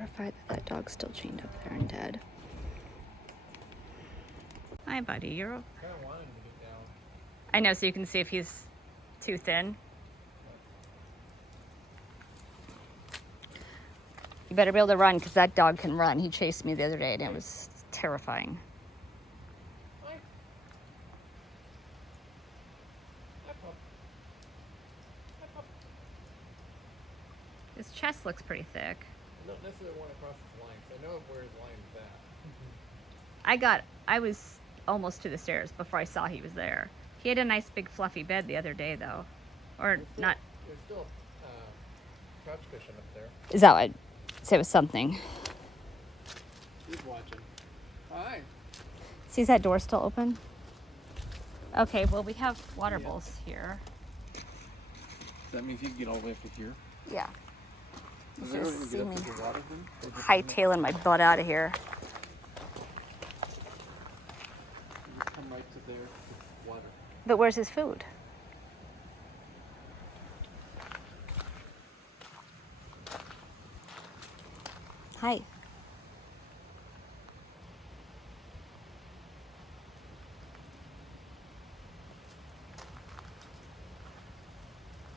terrified that that dog's still chained up there and dead. Hi, buddy. You're. I kind of wanted him to get down. I know, so you can see if he's too thin. You better be able to run, because that dog can run. He chased me the other day, and it was terrifying. Hi. Hi, pup. Hi, pup. His chest looks pretty thick. I don't necessarily want to cross his line, because I know where his line is at. I was almost to the stairs before I saw he was there. He had a nice big fluffy bed the other day, though. Or not. There's still couch cushion up there. Is that what? So it was something. He's watching. Hi. See, is that door still open? Okay, well, we have water bowls here. That means you can get all the way up to here. Yeah. Does You everyone just get see up me to the water then? Or just- hightailing my butt out of here. You just come right to there, to water. But where's his food? Hi.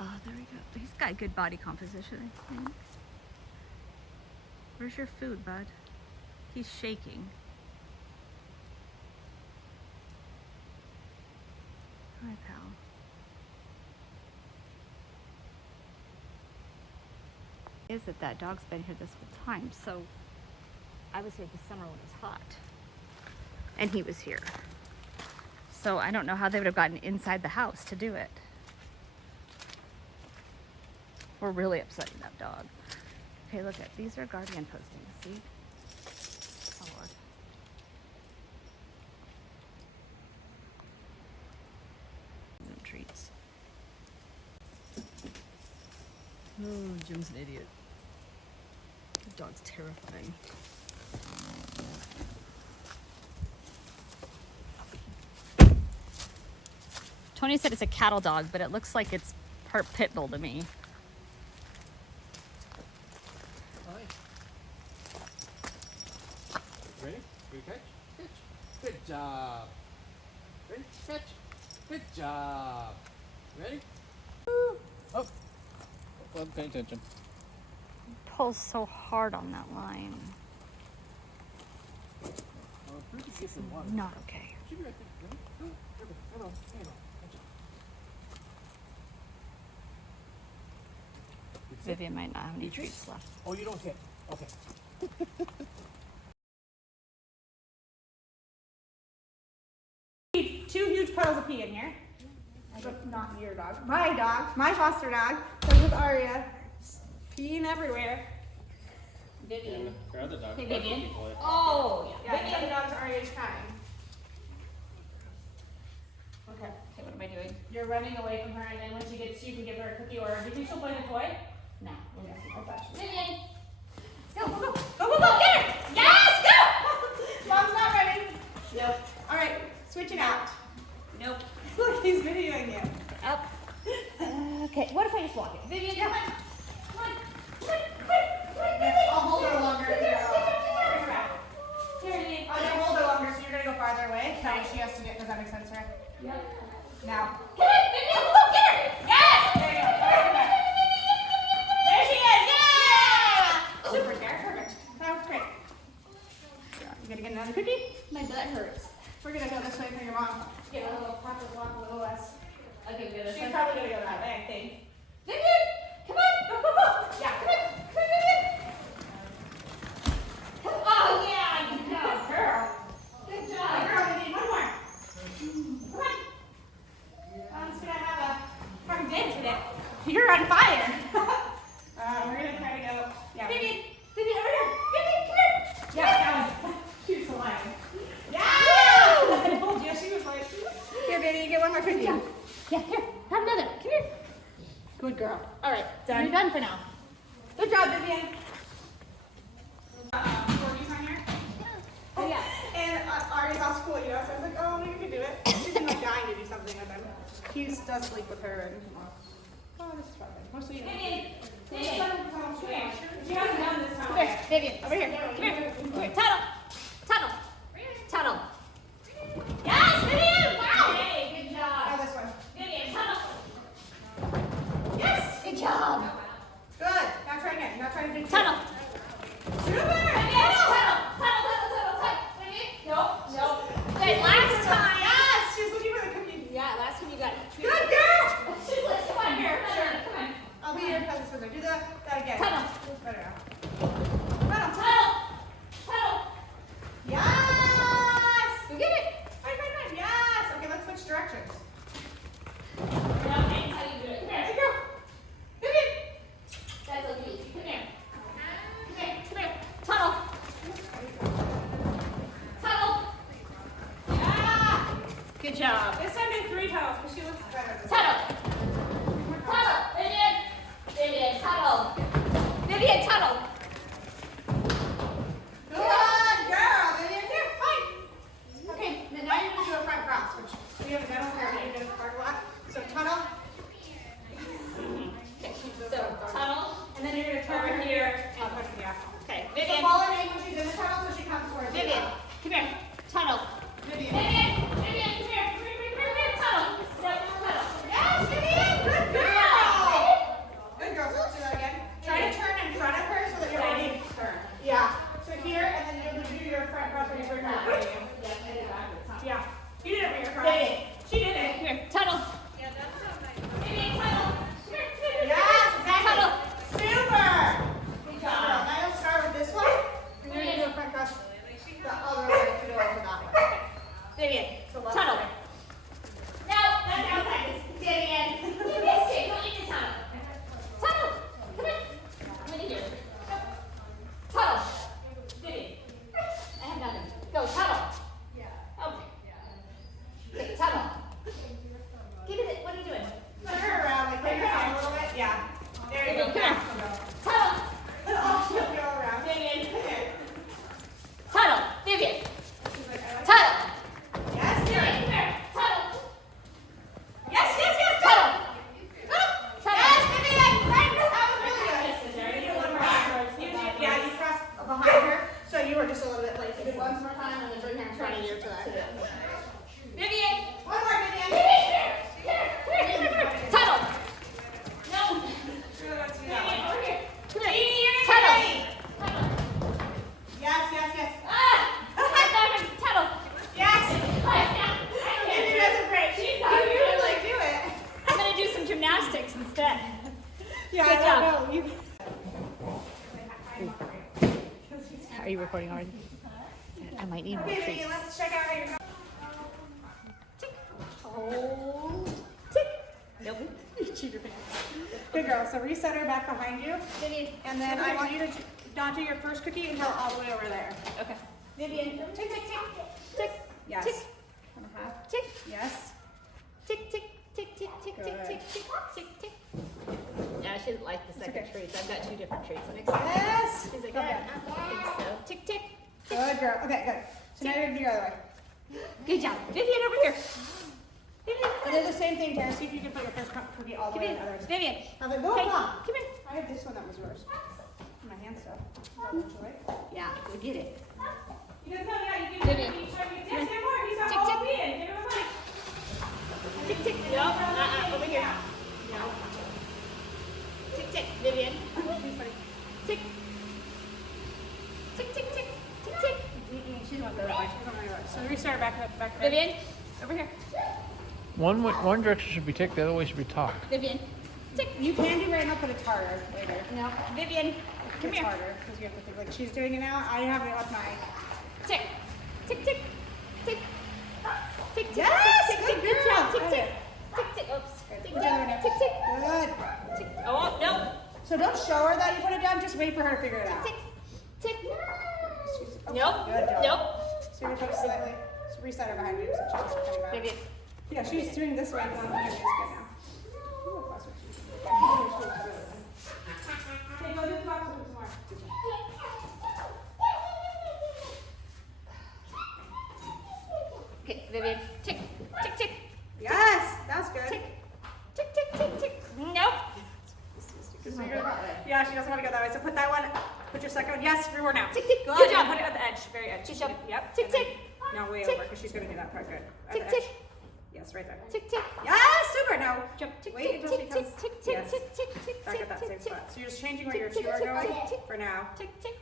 Oh, there we go. He's got good body composition, I think. Where's your food, bud? He's shaking. Hi, pal. Is that dog's been here this whole time, so I was here this summer when it was hot, and he was here. So I don't know how they would have gotten inside the house to do it. We're really upsetting that dog. Okay, look at these are guardian postings. See? Oh Lord. No treats. Oh, Jim's an idiot. The dog's terrifying. Tony said it's a cattle dog, but it looks like it's part pit bull to me. Hi. Ready? Good catch? Catch. Good job. Ready? Catch. Good job. Ready? Woo. Oh. Well, pay attention. Pulls so hard on that line. Well, Fruity gets in water. Not okay. Should be right there. Ready? Hello. Hello. Vivian might not have any treats left. Oh, you don't hit. Okay. 2 huge puddles of pee in here. Not your dog. My foster dog, lives with Aria, peeing everywhere. Vivian. Her other dog. Hey, Vivian. Oh, Yeah, the other dog's Aria's crying. Okay, what am I doing? You're running away from her, and then when she gets you can give her a cookie, or do you think she'll play the toy? No. Okay, I'll touch you. Vivian! Go, get her! Yes, go! Mom's not ready. Nope. All right, switch it out. Nope. Look, he's videoing you. Up. Okay, what if I just walk it? Vivian, come on. I'll hold her longer. Here, Vivian. I'm gonna hold her longer, so you're gonna go farther away. Okay, she has to get. Does that make sense to her? Yep. Now. Come on, Vivian. Go get her. Yes. There you go. There she is. Yeah. Super, Derek. Perfect. That was great. You gonna get another cookie? My butt hurts. We're gonna go this way for your mom. Get a little proper walk, a little less. Okay, good. She's probably gonna go that way, I think. Vivian, come on, go. Yeah, come on, Vivian. Oh yeah, good job, girl. Good job, girl. We need one more. Come on. Mom's gonna have a fun day today. You're on fire. We're gonna try to go. Yeah. Vivian, over here. Vivian, come here. Yeah, that one. She's alive. Yeah. I told you she was like. Here, baby, you get one more cookie. Yeah, here, have another. Come here. Good girl. All right, done. You're done for now. Good job, Vivian. Corgis on here. Oh yeah. And Ari's off school, you know, so I was like, oh, you can do it. She's been like dying to do something with him. He does sleep with her, and oh, this is fun. Mostly. Vivian, come here. She hasn't done this time. Vivian, over here. Come here. Come here. Tunnel. Tunnel. Tunnel. Yes, Vivian. Wow. Hey, good job. Now this one. Vivian, tunnel. Yes. Good job. Good. Now try again. Now try to do two. Tunnel. Super. Vivian, tunnel. Tunnel, tunnel, tunnel, tunnel. Vivian. Nope, nope. Okay, last time. Yes. She's looking for the cookie. Yeah, last time you got it. Good girl. She's like, come on here. Sure. Come on. I'll be your cousin sister. Do that again. Tunnel. Better now. Tunnel. Tunnel. Tunnel. Yes. You get it. Fine, fine, fine. Yes. Okay, let's switch directions. No, I can tell you to do it. Come There here. you go. Vivian. That's what you do. Come here. Come here. Come here. Tunnel. Tunnel. Yeah. Good job. This time do 3 tunnels because she looks better. Tunnel. Tunnel. Vivian. Vivian, tunnel. Vivian, tunnel. Good girl. Vivian, here. Fine. Okay, then now you're going to do a front cross, which we haven't done over here. We did a front block. So tunnel. Okay, so tunnel. And then you're going to turn Over her here. I'll put it here. Okay, So Vivian. follow her name when she's in the tunnel so she comes towards you. Vivian, come here. Tunnel. Vivian. Vivian, Vivian, come here. Come here, come here, come here. Tunnel. Step, tunnel. Yes, Vivian. Good girl. Good girl. So let's do that again. Try to turn in front of her so that you're ready. Turn. Yeah. So here, and then you'll do your front cross when you bring her in front of you. Yeah. You did it for your cross. Vivian. She did it. Come here. Tunnel. Vivian, tunnel. Come here, come here. Yes, exactly. Tunnel. Super. Good job. Now you'll start with this one. And you're going to do a front cross the other way to go over that one. Vivian. So left Tunnel. way. No, that's outside. Vivian. You missed it. Go in the tunnel. Tunnel. Come here. Come in here. Tunnel. Vivian. I have nothing. Go, tunnel. Okay. Okay, tunnel. Give it. What are you doing? Turn her around, like bring her down a little bit. Yeah. There you go. Come here. Tunnel. Oh, she'll go around. Vivian. Tunnel. Vivian. Tunnel. Yes, do Vivian, it. come here. Tunnel. Yes, yes, yes. Go. Tunnel. Tunnel. Yes, Vivian. Right. That was really good. You did a little more backwards. You did, yeah, you crossed behind her, so you were just a little bit late. So do one more time and then bring her in front of you to that. Vivian. One more, Vivian. Vivian, here. Here. Tunnel. No. Sure, let's do that Vivian, one. over here. Come here. Jeannie, you're gonna Tunnel. be ready. Tunnel. Yes, yes, yes. Ah! Tunnel. Yes. I Vivian can't. does a great. She's You not usually do it. I'm gonna do some gymnastics instead. Yeah, Good I job. don't know. You. Are you recording already? I might need more Okay, treats. Vivian, let's check out how you're going. Tick. Hold. Tick. Nope. Cheater pants. Good girl. So reset her back behind you. Vivian. And then I want you to not do your first cookie until all the way over there. Okay. Vivian, tick, tick, tick. Tick. Yes. Tick. Tick. Yes. Tick, tick, tick, tick, tick, tick, Good. tick, tick, tick, tick. Yeah, she didn't like the second okay. treats. I've got 2 different treats. Yes. She's like, Go oh, back. I think so. Tick, tick. Good girl. Okay, good. So now you're going to do your other way. Good job. Vivian, over here. Vivian, So do the same thing, Tara. See if you can put your first cookie all the way to the other side. Vivian. Now then, go Hey, along. come here. I have this one that was yours. My hand stuff. Right? Yeah, go get it. You guys know, yeah, you can Vivian. Yes, get more. He's not Tick, all tick. the way in. Give him a tick. Tick, tick. No, over here. No. Tick, tick. Vivian. Tick. Tick, tick, tick. Tick, tick. She doesn't want to go that way. She doesn't want to go that way. So restart back up, back up. Vivian, over here. One direction should be tick, the other way should be talk. Vivian. Tick. You can do right now, but it's harder later. No. Vivian, come It's here. harder because you have to think like she's doing it now. I have it with my. Tick. Tick, tick. Tick. Tick, tick. Yes, Tick, tick, good tick. Good job. girl. Tick, tick. Tick, tick. Oops. Tick, tick. Tick, tick. Good. Tick. Oh, no. So don't show her that you put it down. Just wait for her to figure it out. Tick. Tick. She's- oh, Nope. Good job. Nope. So you're gonna put it slightly. So reset her behind you. So she's coming back. Vivian. Yeah, she's doing this way. One hand is good now. Ooh, that's what she's doing. Okay, go do the box some more. Okay, Vivian. Tick. Tick, tick. Yes, that's good. Tick. Tick, tick, tick, tick. Nope. Yeah, she doesn't want to go that way. So put that one. Put your second going. Yes, more now. Tick, tick. Good. Good job. Put it at the edge, very edge. Good job. Yep. Tick, and then- tick. No, way Tick. over, because she's going to do that part. Good. At Tick, the edge. tick. Yes, right there. Tick, tick. Yes, super. No. Jump. Tick, Wait tick, until she tick, comes. tick, tick, Yes. tick, tick, tick, Back at that tick, same tick, spot. So you're just changing where tick, your tick, two are tick, going tick, for now. tick, tick,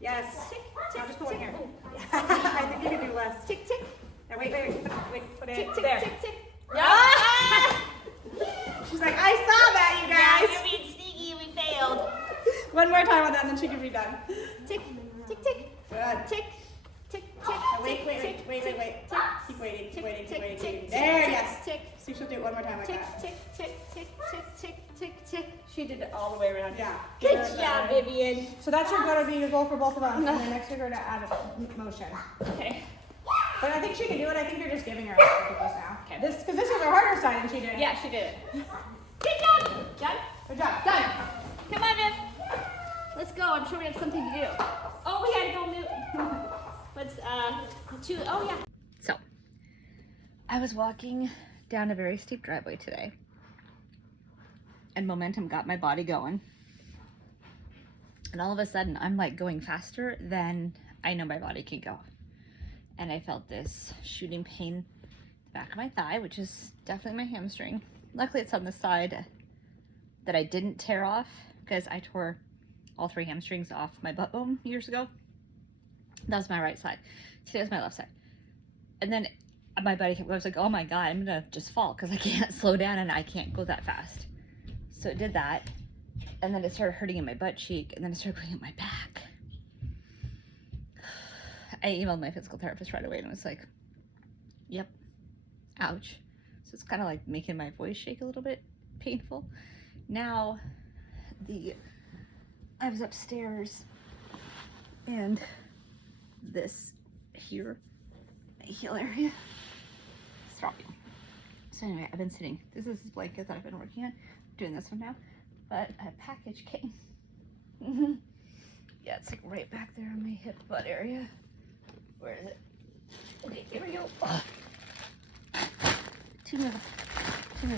Yes. tick, Now just put one tick, here. tick. I think you can do less. Tick, tick. Now wait. Put it Tick, tick, there. tick, tick. Ah! She's like, I saw that, you guys. You're being sneaky. We failed. One more time on that, and then she can be done. Tick, tick, tick. Good. Tick, tick, tick. Now wait. tick, Keep tick, waiting. tick, Keep waiting. tick, tick, There, tick, yes. tick, See, she'll do it one more time like tick, that. tick, tick, tick, tick, tick, tick, tick. She did it all the way around. Yeah. Good job, Vivian. So that's going to be your goal for both of us. And then next you're going to add a motion. Okay. But I think she can do it. I think you're just giving her extra now. Okay. Because this was her harder side, and she did it. Yeah, she did it. Good job. Done? Good job. Done. Come on, Viv. Let's go. I'm sure we have something to do. Oh, we had to go mute. Let's, oh yeah. So, I was walking down a very steep driveway today. And momentum got my body going. And all of a sudden, I'm like going faster than I know my body can go. And I felt this shooting pain in the back of my thigh, which is definitely my hamstring. Luckily, it's on the side that I didn't tear off because I tore all 3 hamstrings off my butt bone years ago. That was my right side. Today was my left side. And then my buddy kept going. I was like, oh my God, I'm gonna just fall because I can't slow down and I can't go that fast. So it did that. And then it started hurting in my butt cheek, and then it started hurting in my back. I emailed my physical therapist right away and was like, yep, ouch. So it's kind of like making my voice shake a little bit painful. Now, I was upstairs and this here, my heel area, is throbbing. So anyway, I've been sitting, this is this blanket that I've been working on, doing this one now, but a package came. Yeah, it's like right back there on my hip butt area. Where is it? Okay, here we go. Oh. Two more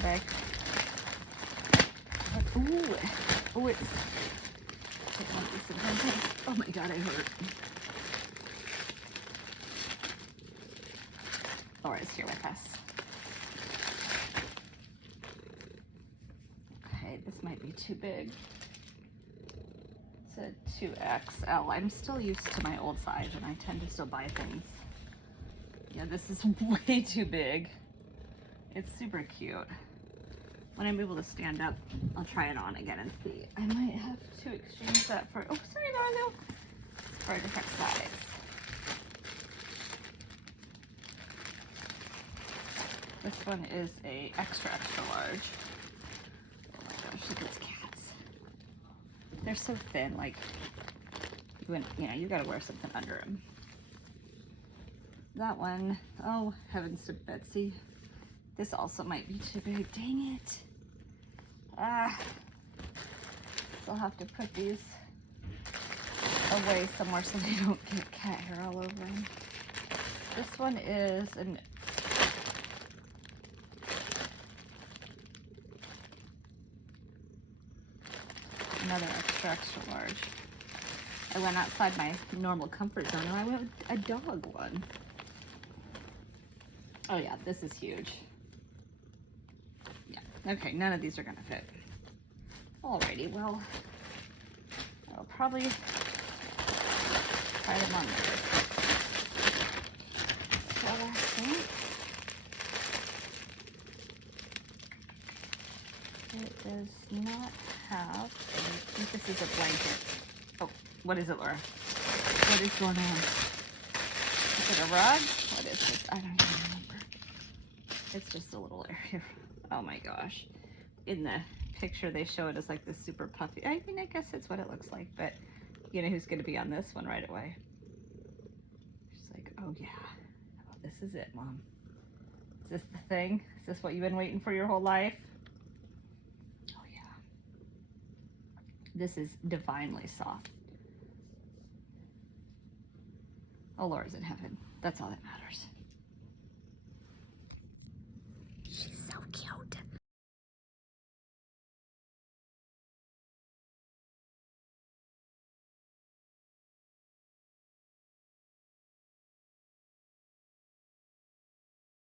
bag. Ooh, it's. Oh my God, I hurt. Laura's here with us. Okay, this might be too big. It's a 2XL. I'm still used to my old size and I tend to still buy things. Yeah, this is way too big. It's super cute. When I'm able to stand up, I'll try it on again and see. I might have to exchange that for, oh, sorry, no, for a different size. This one is a extra large. Oh my gosh, look at these cats. They're so thin, like, you gotta wear something under them. That one, oh, heavens to Betsy. This also might be too big, dang it. I'll have to put these away somewhere so they don't get cat hair all over them. This one is another extra large. I went outside my normal comfort zone and I went with a dog one. Oh yeah, this is huge. Yeah, okay, none of these are gonna fit. Alrighty, well, I'll probably try them on there. So I think it does not have I think this is a blanket. Oh, what is it, Laura? What is going on? Is it a rug? What is this? I don't even remember. It's just a little area. Oh my gosh. In the picture they show it as like this super puffy. I mean, I guess it's what it looks like, but you know who's going to be on this one right away? She's like, oh yeah, oh, this is it, Mom. Is this the thing? Is this what you've been waiting for your whole life? Oh yeah. This is divinely soft. Oh, Laura's in heaven. That's all that matters.